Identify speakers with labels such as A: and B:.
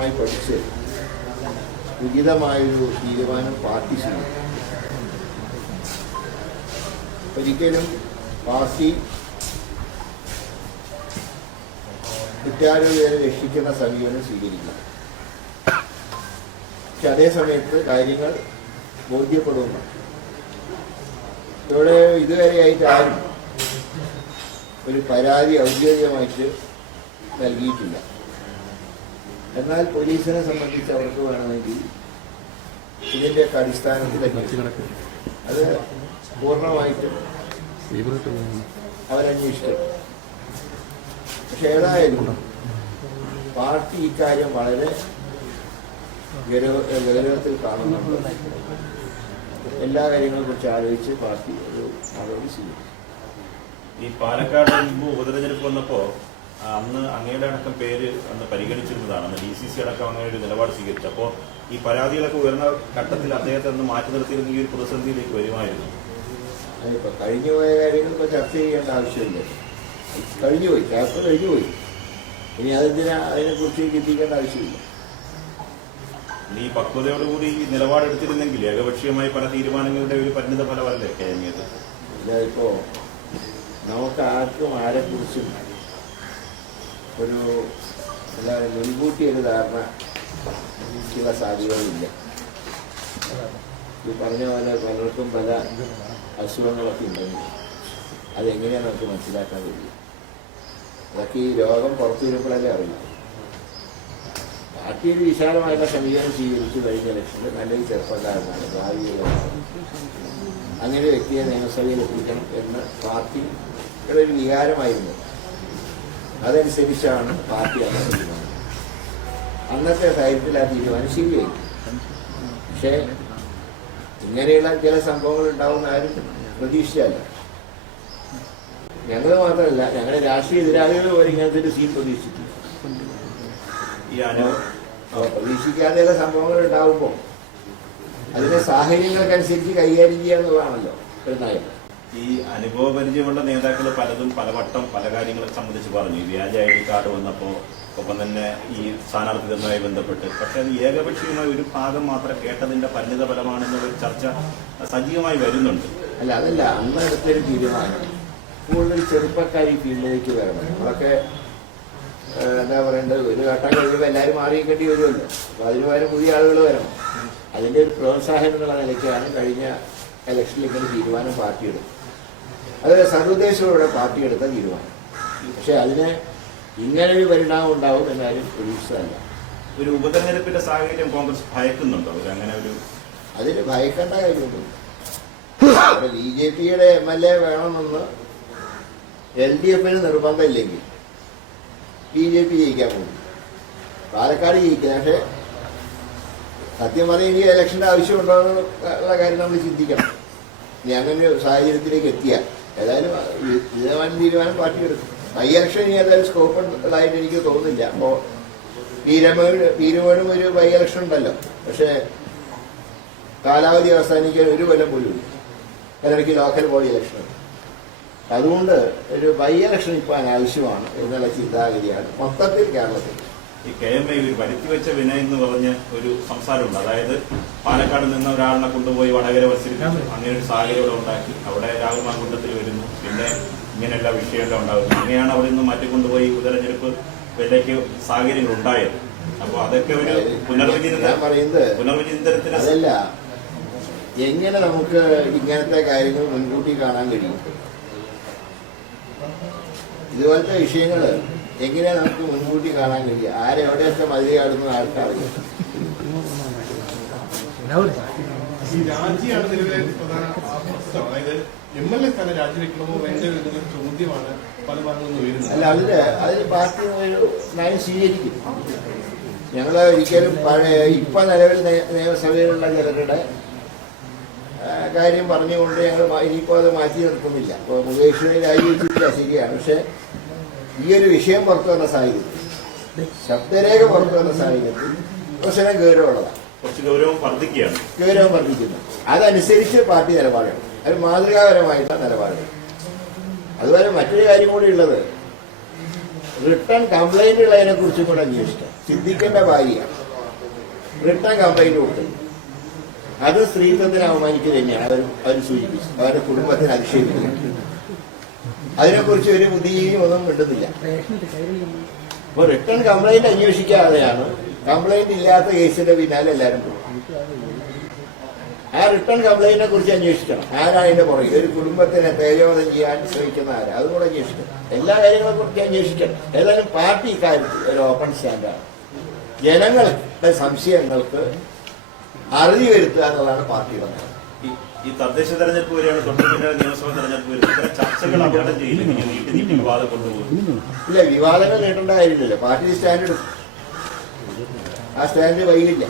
A: വിശദമായി പഠിച്ച് ഉചിതമായൊരു തീരുമാനം പാർട്ടി ചെയ്യും ഒരിക്കലും പാർട്ടി കുറ്റാരോപിതരെ രക്ഷിക്കുന്ന സമീപനം സ്വീകരിക്കുക പക്ഷെ അതേസമയത്ത് കാര്യങ്ങൾ ബോധ്യപ്പെടുന്നു ഇവിടെ ഇതുവരെയായിട്ട് ആരും ഒരു പരാതി ഔദ്യോഗികമായിട്ട് നൽകിയിട്ടില്ല. എന്നാൽ പോലീസിനെ സംബന്ധിച്ച് അവർക്ക് വേണമെങ്കിൽ ഇതിന്റെയൊക്കെ അടിസ്ഥാനത്തിൽ അത് പൂർണമായിട്ടും അവരന്വേഷിക്കും. പക്ഷെ ഏതായാലും പാർട്ടി ഇക്കാര്യം വളരെ ഗൗരവ- ഗൗരവത്തിൽ കാണുന്നുണ്ട്. എല്ലാ കാര്യങ്ങളെ കുറിച്ച് ആലോചിച്ച് പാർട്ടി ഒരു നടപടി ചെയ്യും
B: ഈ പാലക്കാട് ഉപതെരഞ്ഞെടുപ്പ് വന്നപ്പോ അന്ന് അങ്ങയുടെ അടക്കം പേര് അന്ന് പരിഗണിച്ചിരുന്നതാണ്. അന്ന് ഡി സി സി അടക്കം അങ്ങനെ ഒരു നിലപാട് സ്വീകരിച്ചു. അപ്പോൾ ഈ പരാതികളൊക്കെ ഉയർന്ന ഘട്ടത്തിൽ അദ്ദേഹത്തെ ഒന്ന് മാറ്റി നിർത്തിയിരുന്ന ഈ ഒരു പ്രതിസന്ധിയിലേക്ക് വരുമായിരുന്നു.
A: അതിപ്പോ കഴിഞ്ഞു പോയ കാര്യങ്ങൾ ഇപ്പൊ ചർച്ച ചെയ്യേണ്ട ആവശ്യമില്ല. കഴിഞ്ഞുപോയി ചർച്ച കഴിഞ്ഞുപോയി ഇനി അതെന്തിനാ അതിനെക്കുറിച്ച് ചിന്തിക്കേണ്ട ആവശ്യമില്ല.
B: ഈ പക്വതയോടുകൂടി ഈ നിലപാടെടുത്തിരുന്നെങ്കിൽ ഏകപക്ഷീയമായി പല തീരുമാനങ്ങളുടെ ഒരു പരിണിത ഫലമല്ലേ കഴിഞ്ഞത്
A: ഇപ്പോ നമുക്ക് ആർക്കും ആരെക്കുറിച്ചും ഒരു എന്താ പറയുക മുൻകൂട്ടി ഒരു ധാരണ ചില സാധ്യതകളില്ല. ഈ പറഞ്ഞ പോലെ പലർക്കും പല അസുഖങ്ങളൊക്കെ ഉണ്ടെങ്കിൽ അതെങ്ങനെയാണ് നമുക്ക് മനസ്സിലാക്കാൻ കഴിയും. അതൊക്കെ ഈ രോഗം പുറത്തു വരുമ്പോഴല്ലേ അറിയാം പാർട്ടി ഒരു വിശാലമായുള്ള സമീപനം സ്വീകരിച്ചു കഴിഞ്ഞ ഇലക്ഷനിൽ നല്ലൊരു ചെറുപ്പക്കാരനാണ് ഭാവിയിലെ അങ്ങനെ വ്യക്തിയെ നിയമസഭയിൽ എത്തിക്കണം എന്ന് പാർട്ടിയുടെ ഒരു വികാരമായിരുന്നു. അതനുസരിച്ചാണ് പാർട്ടി അത് തീരുമാനം അന്നത്തെ സാഹചര്യത്തിൽ ആ തീരുമാനം ശരിയായി. പക്ഷേ ഇങ്ങനെയുള്ള ചില സംഭവങ്ങൾ ഉണ്ടാവുന്ന ആരും പ്രതീക്ഷിച്ചല്ല ഞങ്ങൾ മാത്രമല്ല ഞങ്ങളുടെ രാഷ്ട്രീയ എതിരാളികൾ പോലും ഇങ്ങനത്തെ ഒരു സീൻ പ്രതീക്ഷിച്ചു. പ്രതീക്ഷിക്കാതെയുള്ള സംഭവങ്ങൾ ഉണ്ടാവുമ്പോൾ അതിന്റെ സാഹചര്യങ്ങൾക്കനുസരിച്ച് കൈകാര്യം ചെയ്യാന്നുള്ളതാണല്ലോ ഒരു നയം.
B: ഈ അനുഭവ പരിചയമുള്ള നേതാക്കൾ പലതും പലവട്ടം പല കാര്യങ്ങളെ സംബന്ധിച്ച് പറഞ്ഞു. വ്യാജ ഐ ഡി കാർഡ് വന്നപ്പോൾ ഒപ്പം തന്നെ ഈ സ്ഥാനാർത്ഥികളുമായി ബന്ധപ്പെട്ട്. പക്ഷെ അത് ഏകപക്ഷീയമായ ഒരു ഭാഗം മാത്രം കേട്ടതിന്റെ പരിണിത ഫലമാണെന്നുള്ള ചർച്ച സജീവമായി വരുന്നുണ്ട്.
A: അല്ല അതല്ല. അന്ന് എടുത്തൊരു തീരുമാനം. കൂടുതൽ ചെറുപ്പക്കാർ ഈ ഫീൽഡിലേക്ക് വരണം. നമ്മളൊക്കെ എന്താ പറയേണ്ടത്? ഒരു ഘട്ടം കഴിയുമ്പോൾ എല്ലാവരും മാറിയിക്കേണ്ടി വരുമല്ലോ. അപ്പൊ അതിന് പകരം പുതിയ ആളുകൾ വരണം. അതിന്റെ ഒരു പ്രോത്സാഹനം എന്നുള്ള നിലയ്ക്കാണ് കഴിഞ്ഞ ഇലക്ഷനിൽ തീരുമാനം പാർട്ടി എടുത്തത് അത് സർവദേശങ്ങളുടെ പാർട്ടി എടുത്ത തീരുമാനം. പക്ഷെ അതിന് ഇങ്ങനെ ഒരു പരിണാമം ഉണ്ടാവും എന്നാരും പ്രതീക്ഷിച്ചതല്ല.
B: ഒരു ഉപതെരഞ്ഞെടുപ്പിന്റെ സാഹചര്യം കോൺഗ്രസ് ഭയക്കുന്നുണ്ടോ? അങ്ങനെ ഒരു
A: അതിന് ഭയക്കേണ്ട കാര്യമൊന്നുമില്ല. ബി ജെ പിയുടെ എം എൽ എ വേണമെന്ന് എൽ ഡി എഫിന് നിർബന്ധമില്ലെങ്കിൽ ബി ജെ പി ജയിക്കാൻ പോകും. പാലക്കാട് ജയിക്കുക പക്ഷേ സത്യം പറഞ്ഞാൽ ഇനി ഇലക്ഷന്റെ ആവശ്യമുണ്ടോ എന്നുള്ള കാര്യം നമ്മൾ ചിന്തിക്കണം. ഇനി അങ്ങനെ ഒരു സാഹചര്യത്തിലേക്ക് എത്തിയാൽ ഏതായാലും തീരുമാനം തീരുമാനം പാർട്ടി എടുക്കും. ബൈ ഇലക്ഷൻ ഇനി ഏതായാലും സ്കോപ്പ് ഉള്ളതായിട്ട് എനിക്ക് തോന്നുന്നില്ല. അപ്പോൾ പീരമേട് പീരുമേടും ഒരു ബൈ ഇലക്ഷൻ ഉണ്ടല്ലോ. പക്ഷേ കാലാവധി അവസാനിക്കാൻ ഒരു കൊല്ലം പോലും ഇല്ല. ലോക്കൽ ബോഡി ഇലക്ഷൻ അതുകൊണ്ട് ഒരു ബൈ ഇലക്ഷൻ ഇപ്പോൾ അനാവശ്യമാണ് എന്നുള്ള ചിന്താഗതിയാണ് മൊത്തത്തിൽ കേരളത്തിൽ.
B: ഈ കെ എം ഐ ഒരു വരുത്തി വെച്ച വിനയം എന്ന് പറഞ്ഞ ഒരു സംസാരമുണ്ട്. അതായത് പാലക്കാട് നിന്ന് ഒരാളിനെ കൊണ്ടുപോയി വടകര വസിക്കാം അങ്ങനെ ഒരു സാഹചര്യം ഇവിടെ ഉണ്ടാക്കി. അവിടെ രാഹുൽ മാങ്കുണ്ടത്തിൽ വരുന്നു. പിന്നെ ഇങ്ങനെയുള്ള വിഷയമെല്ലാം ഉണ്ടാകുന്നു. അങ്ങനെയാണ് അവിടെ നിന്ന് മാറ്റിക്കൊണ്ടുപോയി ഉപതെരഞ്ഞെടുപ്പ് വിലയ്ക്ക് സാഹചര്യങ്ങൾ ഉണ്ടായത്. അപ്പൊ അതൊക്കെ ഒരു പുനർവിചിന്ത
A: ഞാൻ പറയുന്നത്
B: പുനർവിചിന്തനത്തിന്
A: എങ്ങനെ നമുക്ക് ഇങ്ങനത്തെ കാര്യങ്ങൾ മുൻകൂട്ടി കാണാൻ കഴിയും? ഇതുപോലത്തെ വിഷയങ്ങൾ എങ്ങനെ നമുക്ക് മുൻകൂട്ടി കാണാൻ കഴിയും? ആരെവിടെയൊക്കെ മതിലിയാടുന്നത് ആർക്കറിയാം
C: ഈ രാജിയാണ് നിലവിലെ പ്രധാന പ്രശ്നം അതായത് എം എൽ എ സ്ഥാനം രാജിവെക്കണമോ വേണ്ടോ ചോദ്യമാണ് പല ഭാഗങ്ങളിൽ നിന്ന് ഉയരുന്നത്.
A: അല്ല അതിൽ അതിന് പാർട്ടി ഒരു നയം സ്വീകരിക്കും. ഞങ്ങൾ ഒരിക്കലും പഴയ ഇപ്പൊ നിലവിൽ നയ- നിയമസഭയിലുള്ള ചിലരുടെ ആ, കാര്യം പറഞ്ഞുകൊണ്ട് ഞങ്ങൾ ഇനിയിപ്പോൾ അത് മാറ്റി നിർത്തുന്നില്ല. ഇപ്പോൾ മുകേഷിനെ രാജിവെച്ചിട്ടില്ല ശരിയാണ്. പക്ഷെ ഈ ഒരു വിഷയം പുറത്തു വന്ന സാഹചര്യത്തിൽ ശബ്ദരേഖ പുറത്തു വന്ന സാഹചര്യത്തിൽ പ്രശ്നം ഗൗരവമുള്ളതാണ്.
B: കുറച്ച് ഗൗരവം വർദ്ധിക്കുകയാണ്.
A: ഗൗരവം വർദ്ധിക്കുന്നു. അതനുസരിച്ച് പാർട്ടി നിലപാടുകൾ. അത് മാതൃകാപരമായിട്ടുള്ള നിലപാടുകൾ. അതുപോലെ മറ്റൊരു കാര്യം കൂടി ഉള്ളത്. റിട്ടേൺ കംപ്ലൈന്റ് ഉള്ളതിനെ കുറിച്ചും കൂടെ അന്വേഷിക്കാം. സിദ്ദിഖിന്റെ ഭാര്യ റിട്ടേൺ കംപ്ലൈന്റ് കൊടുത്തത്. അത് സ്ത്രീത്വത്തിന് അവമാനിക്കുക തന്നെയാണ്. അവർ അവർ സൂചിപ്പിച്ചത്. അവരുടെ കുടുംബത്തിന് അധിക്ഷേപിക്കുന്നത് അതിനെക്കുറിച്ച് ഒരു ബുദ്ധിജീവിയും ഒന്നും കിട്ടുന്നില്ല. അപ്പോൾ റിട്ടേൺ കംപ്ലൈന്റ് അന്വേഷിക്കാതെയാണ് കംപ്ലൈന്റ് ഇല്ലാത്ത കേസിന്റെ പിന്നാലെ എല്ലാവരും ആ റിട്ടേൺ കംപ്ലൈന്റിനെ കുറിച്ച് അന്വേഷിക്കണം. അതിന്റെ പുറകെ? ഒരു കുടുംബത്തിനെ തേജോധം ചെയ്യാൻ ശ്രമിക്കുന്ന ആരാ? അതും കൂടെ അന്വേഷിക്കണം. എല്ലാ കാര്യങ്ങളെ കുറിച്ച് അന്വേഷിക്കണം. ഏതായാലും പാർട്ടി ഇക്കാര്യത്തിൽ ഒരു ഓപ്പൺ സ്റ്റാൻഡാണ് ജനങ്ങളുടെ സംശയങ്ങൾക്ക് അറുതി വരുത്തുക എന്നുള്ളതാണ് പാർട്ടിയുടെ നയം.
B: ഈ- തദ്ദേശ തെരഞ്ഞെടുപ്പ് വരെയാണ് തൊട്ടുപിന്നാലെ നിയമസഭാ തെരഞ്ഞെടുപ്പ് വരുന്നത് ഇത്തരം ചർച്ചകൾ നീട്ടി നീട്ടി വിവാദം കൊണ്ടുപോകും.
A: ഇല്ല വിവാദങ്ങൾ നീട്ടേണ്ട കാര്യമില്ലല്ലോ പാർട്ടി സ്റ്റാൻഡ് ആ സ്റ്റാൻഡ് വൈകില്ല